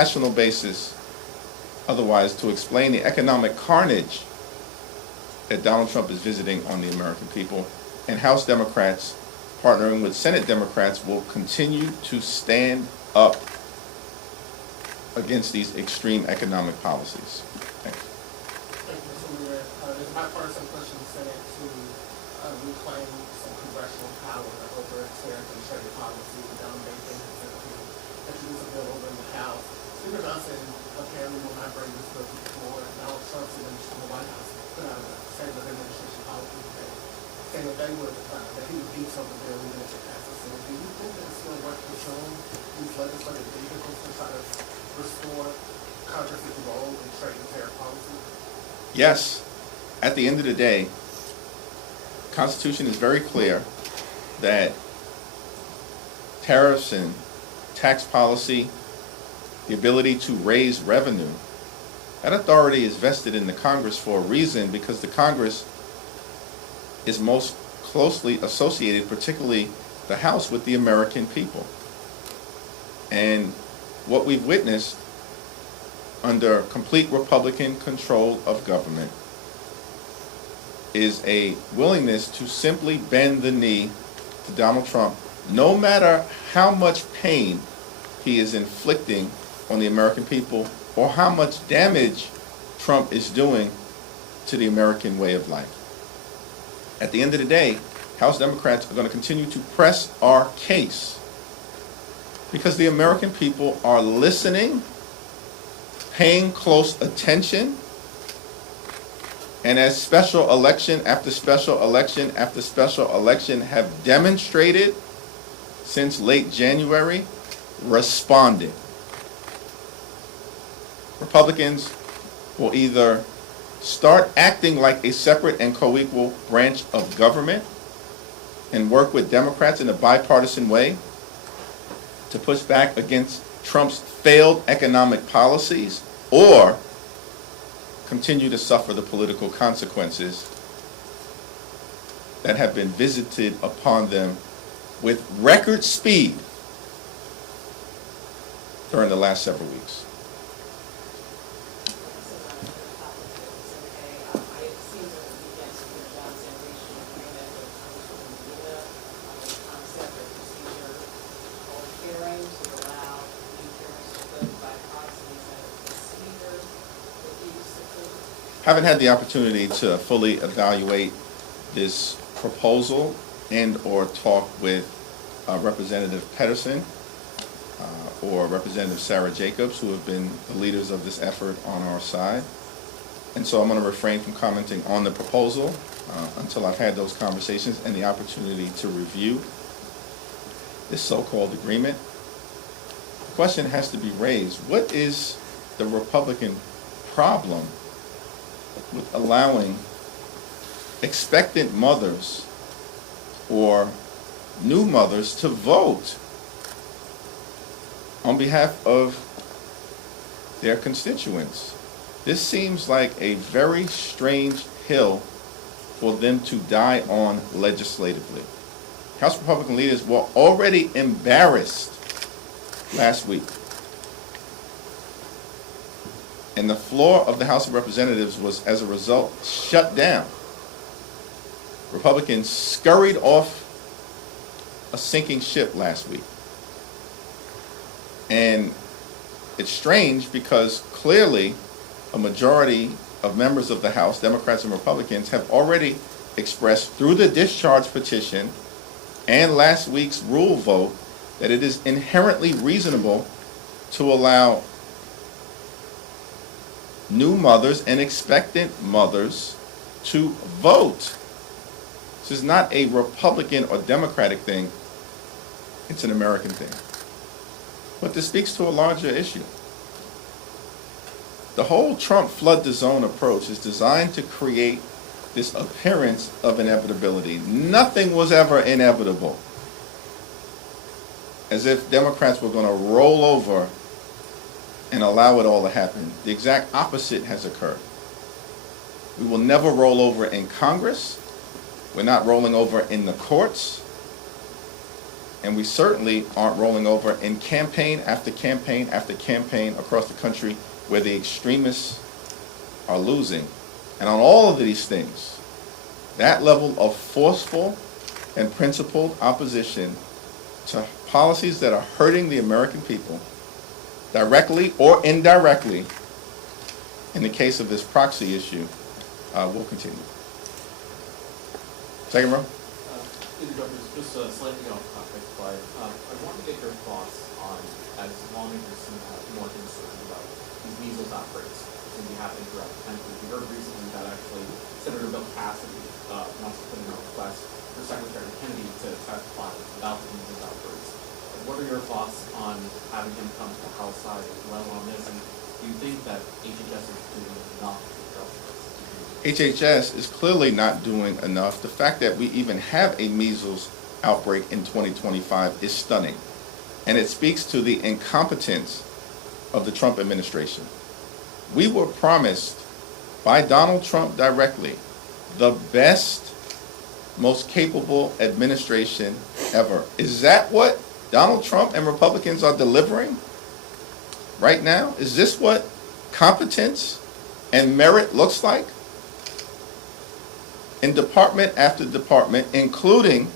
rational basis otherwise to explain the economic carnage that Donald Trump is visiting on the American people. And House Democrats, partnering with Senate Democrats, will continue to stand up against these extreme economic policies. Thank you. Thank you, Mr. Leader. There's a bipartisan push in the Senate to reclaim some congressional power over tariff and trade policy. They think that introduce a bill over in the House. Speaker Johnson apparently will not bring this bill to the floor. Donald Trump's administration, the White House, put out a statement of administration policy today, saying that they would, that he would veto the bill even if it passes. So do you think that it's still worth pursuing these legislative vehicles to try to restore Congress's role in trade and tariff policy? Yes. At the end of the day, the Constitution is very clear that tariffs and tax policy, the ability to raise revenue, that authority is vested in the Congress for a reason, because the Congress is most closely associated, particularly the House, with the American people. And what we've witnessed under complete Republican control of government is a willingness to simply bend the knee to Donald Trump, no matter how much pain he is inflicting on the American people or how much damage Trump is doing to the American way of life. At the end of the day, House Democrats are going to continue to press our case because the American people are listening, paying close attention, and as special election after special election after special election have demonstrated since late January, responding. Republicans will either start acting like a separate and co-equal branch of government and work with Democrats in a bipartisan way to push back against Trump's failed economic policies, or continue to suffer the political consequences that have been visited upon them with record speed during the last several weeks. Haven't had the opportunity to fully evaluate this proposal and or talk with Representative Pedersen or Representative Sarah Jacobs, who have been the leaders of this effort on our side. And so I'm going to refrain from commenting on the proposal until I've had those conversations and the opportunity to review this so-called agreement. The question has to be raised: what is the Republican problem with allowing expectant mothers or new mothers to vote on behalf of their constituents? This seems like a very strange hill for them to die on legislatively. House Republican leaders were already embarrassed last week, and the floor of the House of Representatives was, as a result, shut down. Republicans scurried off a sinking ship last week. And it's strange because clearly a majority of members of the House, Democrats and Republicans, have already expressed through the discharge petition and last week's rule vote that it is inherently reasonable to allow new mothers and expectant mothers to vote. This is not a Republican or Democratic thing. It's an American thing. But this speaks to a larger issue. The whole Trump flood the zone approach is designed to create this appearance of inevitability. Nothing was ever inevitable. As if Democrats were going to roll over and allow it all to happen. The exact opposite has occurred. We will never roll over in Congress. We're not rolling over in the courts. And we certainly aren't rolling over in campaign after campaign after campaign across the country where the extremists are losing. And on all of these things, that level of forceful and principled opposition to policies that are hurting the American people, directly or indirectly, in the case of this proxy issue, will continue. Second row. Just slightly off topic, but I want to get your thoughts on, as long as you're seeing more concern about these measles outbreaks that can be happening throughout the country. We heard recently that actually Senator Bill Cassidy wants to put in a request for Secretary Kennedy to testify about the measles outbreaks. What are your thoughts on having him come to the House side as well on this? And do you think that HHS is doing enough to address this? HHS is clearly not doing enough. The fact that we even have a measles outbreak in 2025 is stunning. And it speaks to the incompetence of the Trump administration. We were promised by Donald Trump directly the best, most capable administration ever. Is that what Donald Trump and Republicans are delivering right now? Is this what competence and merit looks like? In department after department, including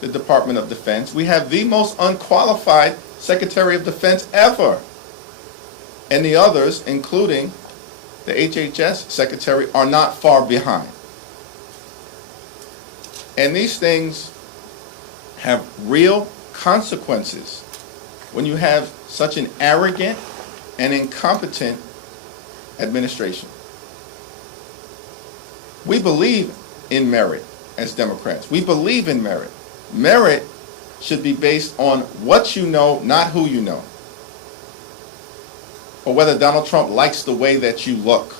the Department of Defense, we have the most unqualified Secretary of Defense ever. And the others, including the HHS Secretary, are not far behind. And these things have real consequences when you have such an arrogant and incompetent administration. We believe in merit as Democrats. We believe in merit. Merit should be based on what you know, not who you know, or whether Donald Trump likes the way that you look,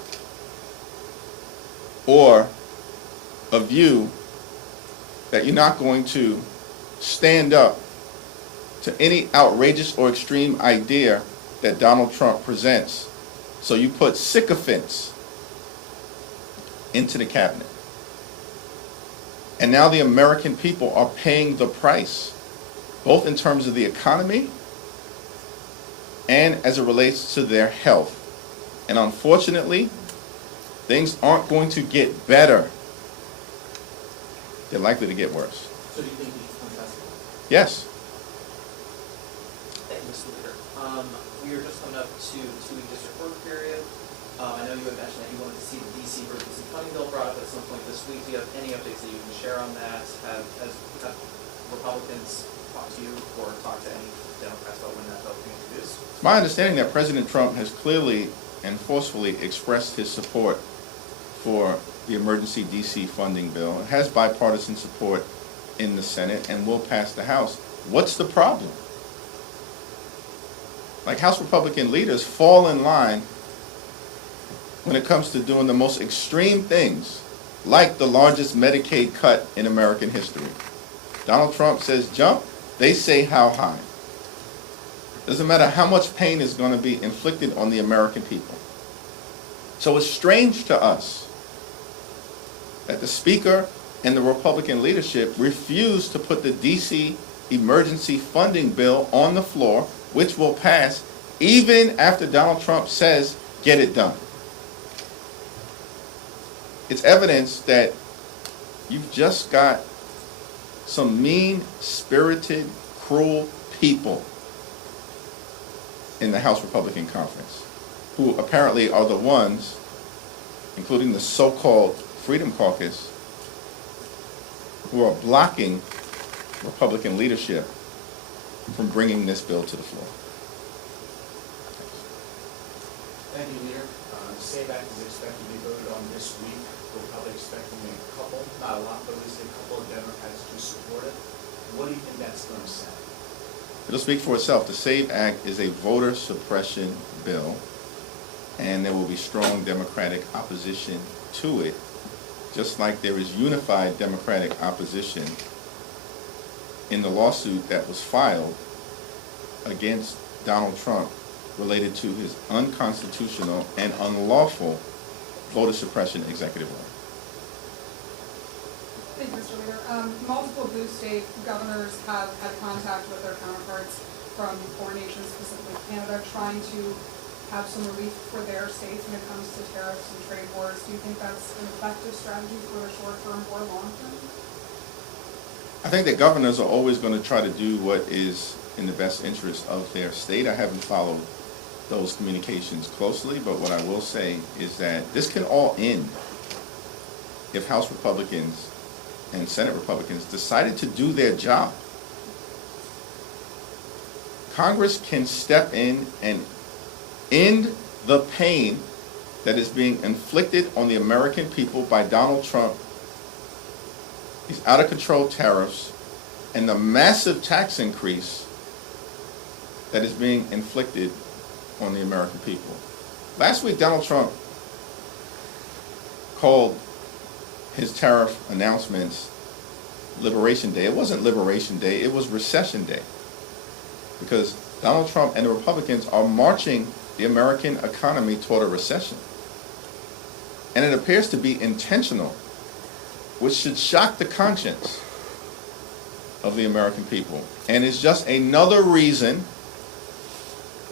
or a view that you're not going to stand up to any outrageous or extreme idea that Donald Trump presents. So you put sycophants into the cabinet. And now the American people are paying the price, both in terms of the economy and as it relates to their health. And unfortunately, things aren't going to get better. They're likely to get worse. So do you think he should contest it? Yes. Thank you, Mr. Leader. We are just coming up to two-week district court period. I know you had mentioned that you wanted to see the DC emergency funding bill brought up at some point this week. Do you have any updates that you can share on that? Have Republicans talked to you or talked to any Democrats about when that bill will be introduced? It's my understanding that President Trump has clearly and forcefully expressed his support for the emergency DC funding bill. It has bipartisan support in the Senate and will pass the House. What's the problem? Like, House Republican leaders fall in line when it comes to doing the most extreme things, like the largest Medicaid cut in American history. Donald Trump says jump, they say how high. Doesn't matter how much pain is going to be inflicted on the American people. So it's strange to us that the Speaker and the Republican leadership refuse to put the DC emergency funding bill on the floor, which will pass even after Donald Trump says, get it done. It's evidence that you've just got some mean-spirited, cruel people in the House Republican Conference, who apparently are the ones, including the so-called Freedom Caucus, who are blocking Republican leadership from bringing this bill to the floor. Thank you, Leader. SAVE Act is expected to be voted on this week. We're probably expecting a couple, not a lot, but at least a couple of Democrats to support it. What do you think that's going to say? It'll speak for itself. The SAVE Act is a voter suppression bill, and there will be strong Democratic opposition to it, just like there is unified Democratic opposition in the lawsuit that was filed against Donald Trump related to his unconstitutional and unlawful voter suppression executive order. Thank you, Mr. Leader. Multiple blue state governors have had contact with their counterparts from foreign nations, specifically Canada, trying to have some relief for their states when it comes to tariffs and trade wars. Do you think that's an effective strategy for the short term or long term? I think that governors are always going to try to do what is in the best interest of their state. I haven't followed those communications closely, but what I will say is that this can all end if House Republicans and Senate Republicans decided to do their job. Congress can step in and end the pain that is being inflicted on the American people by Donald Trump, these out-of-control tariffs, and the massive tax increase that is being inflicted on the American people. Last week, Donald Trump called his tariff announcements Liberation Day. It wasn't Liberation Day, it was Recession Day. Because Donald Trump and the Republicans are marching the American economy toward a recession. And it appears to be intentional, which should shock the conscience of the American people. And it's just another reason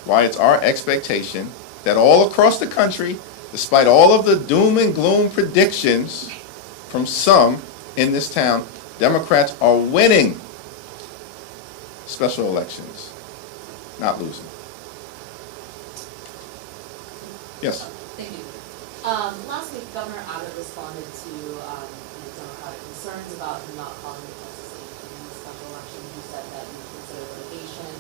why it's our expectation that all across the country, despite all of the doom and gloom predictions from some in this town, Democrats are winning special elections, not losing. Yes? Thank you. Last week, Governor Abbott responded to Democratic concerns about him not calling the Texas in the special election. He said that you consider litigation.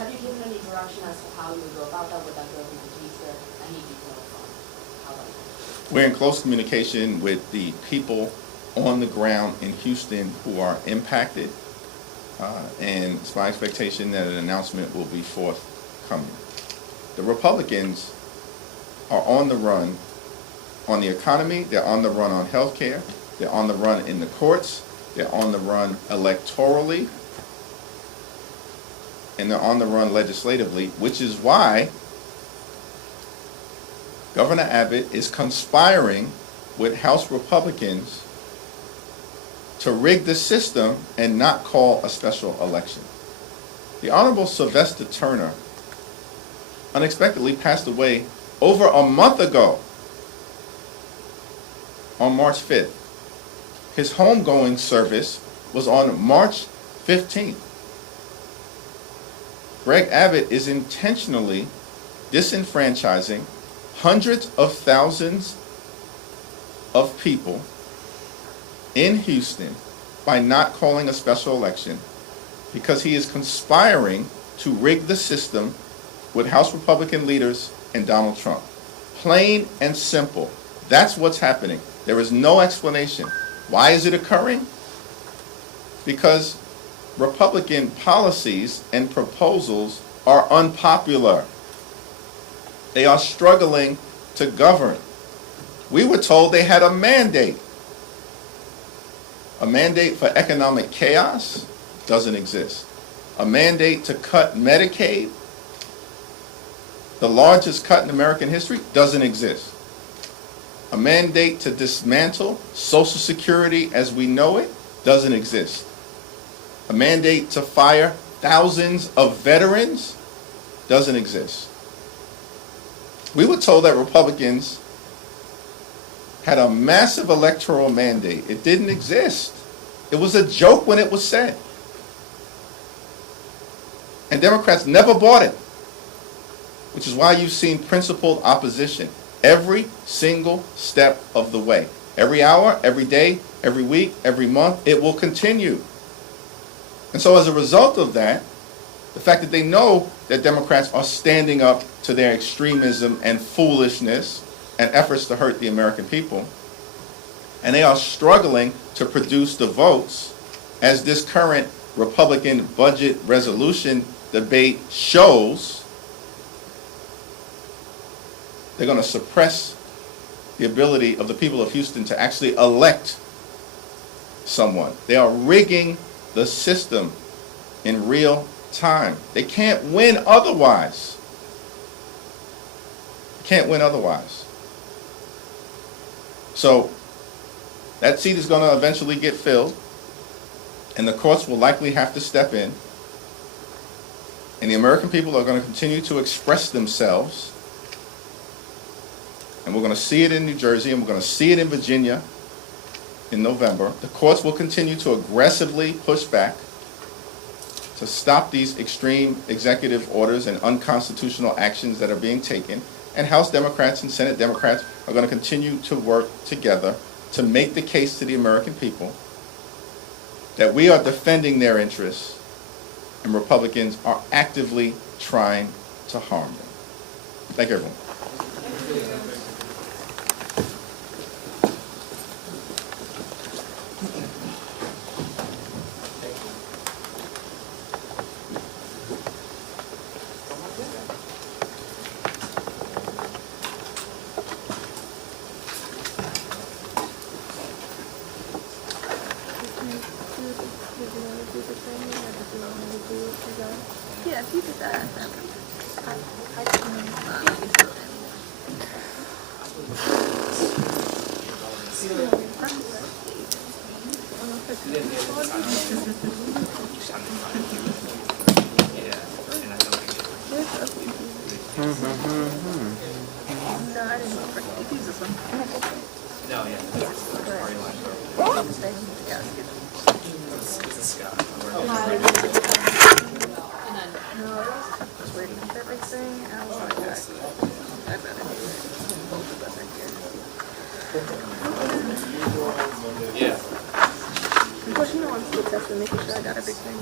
Have you given any direction as to how you would go about that? Would that go through the G-Strip? Any details on how that would go? We're in close communication with the people on the ground in Houston who are impacted, and it's my expectation that an announcement will be forthcoming. The Republicans are on the run on the economy, they're on the run on health care, they're on the run in the courts, they're on the run electorally, and they're on the run legislatively, which is why Governor Abbott is conspiring with House Republicans to rig the system and not call a special election. The Honorable Sylvester Turner unexpectedly passed away over a month ago on March 5th. His homegoing service was on March 15th. Greg Abbott is intentionally disenfranchising hundreds of thousands of people in Houston by not calling a special election because he is conspiring to rig the system with House Republican leaders and Donald Trump. Plain and simple. That's what's happening. There is no explanation. Why is it occurring? Because Republican policies and proposals are unpopular. They are struggling to govern. We were told they had a mandate. A mandate for economic chaos doesn't exist. A mandate to cut Medicaid, the largest cut in American history, doesn't exist. A mandate to dismantle Social Security as we know it doesn't exist. A mandate to fire thousands of veterans doesn't exist. We were told that Republicans had a massive electoral mandate. It didn't exist. It was a joke when it was said. And Democrats never bought it, which is why you've seen principled opposition every single step of the way. Every hour, every day, every week, every month, it will continue. And so as a result of that, the fact that they know that Democrats are standing up to their extremism and foolishness and efforts to hurt the American people, and they are struggling to produce the votes, as this current Republican budget resolution debate shows, they're going to suppress the ability of the people of Houston to actually elect someone. They are rigging the system in real time. They can't win otherwise. Can't win otherwise. So that seat is going to eventually get filled. and the courts will likely have to step in, and the American people are going to continue to express themselves, and we're going to see it in New Jersey, and we're going to see it in Virginia in November. The courts will continue to aggressively push back to stop these extreme executive orders and unconstitutional actions that are being taken, and House Democrats and Senate Democrats are going to continue to work together to make the case to the American people that we are defending their interests and Republicans are actively trying to harm them. Thank you, everyone. Yeah, if you did that, then I can, No, I didn't know. You can use this one. No, yeah. Yes, correct. Yeah, it's good. And then No, I was waiting for everything, and I was like, I better do it. Both of us are here. Yeah. Of course, you know I'm still testing, making sure I got everything.